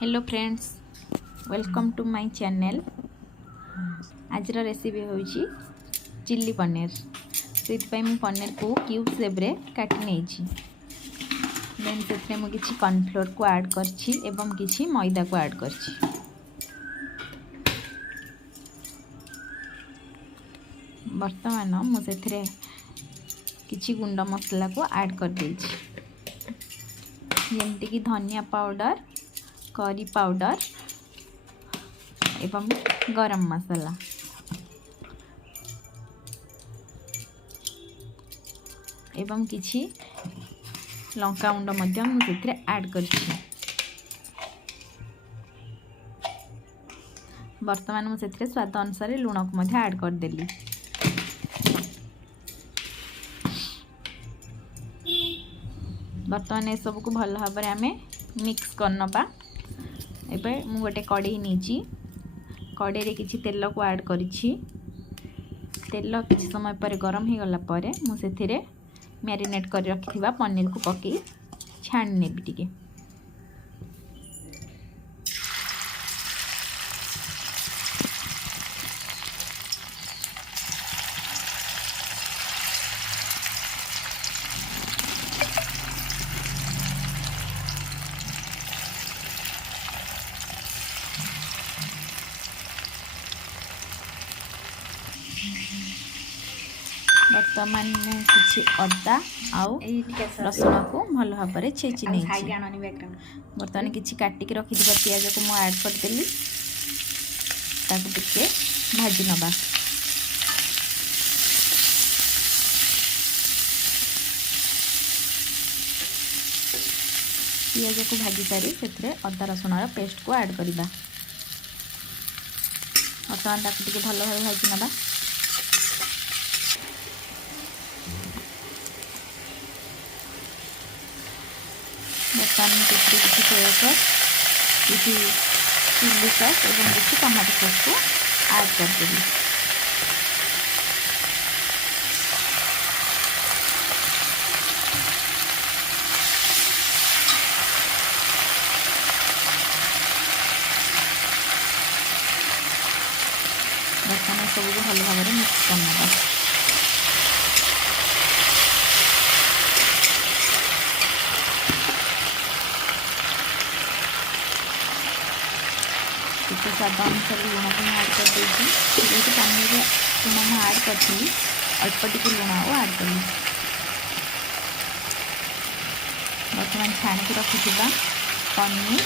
Hello friends, welcome to my channel. आज recipe होची chilli paneer. से पनीर को क्यूब शेप रे काटी नहीं। देन से मुझे कॉर्नफ्लोर को ऐड करछि एवं किछि मैदा को ऐड करछि। वर्तमान मुझे किछि गुंड मसला को ऐड कर देछि, जेमती कि धनिया पाउडर, करी पाउडर एवं गरम मसाला। एवं किछि लंका गुंड मध्य मुझे ऐड करछि। वर्तमान मुझे स्वाद अनुसार लुण को मध्य ऐड कर देली। वर्तमान ये सब को भल भाव में आमे मिक्स करनबा। एबे मु गोटे कढ़ई नीची, कढ़ई रे किछि तेल को ऐड करिछि। तेल किछि समय पर गरम हो गला परे मु सेथिरे मैरिनेट कर रखिथिबा पनीर को पके छाण नेबी टिके। वर्तमान में किछि अदा आउ रसुण को भल भाव में छेची नहीं। वर्तमान किछि काटिक रखिथिबा पियाज को मु ऐड कर देली, ताको टिके भाजी नबा। पियाज को भाजी सारी सेथरे अदा रसुण पेस्ट को ऐड करबा। वर्तमान ताको टिके भल भाव भाजी नबा। वर्तमान किसी सोया सॉस, किसी चिल्ली सॉस और किसी टमाटो सॉस को ऐड कर देंगे। वर्तमान सब को भल भाव में मिक्स करना। तो स्वाद अनुसार लुण को ऐड कर देती। जेहेतु पनीर लुण मुझे ऐड करी, अल्प टिके लुण और ऐड करी। वर्तमान छाणी रखिथिबा पनीर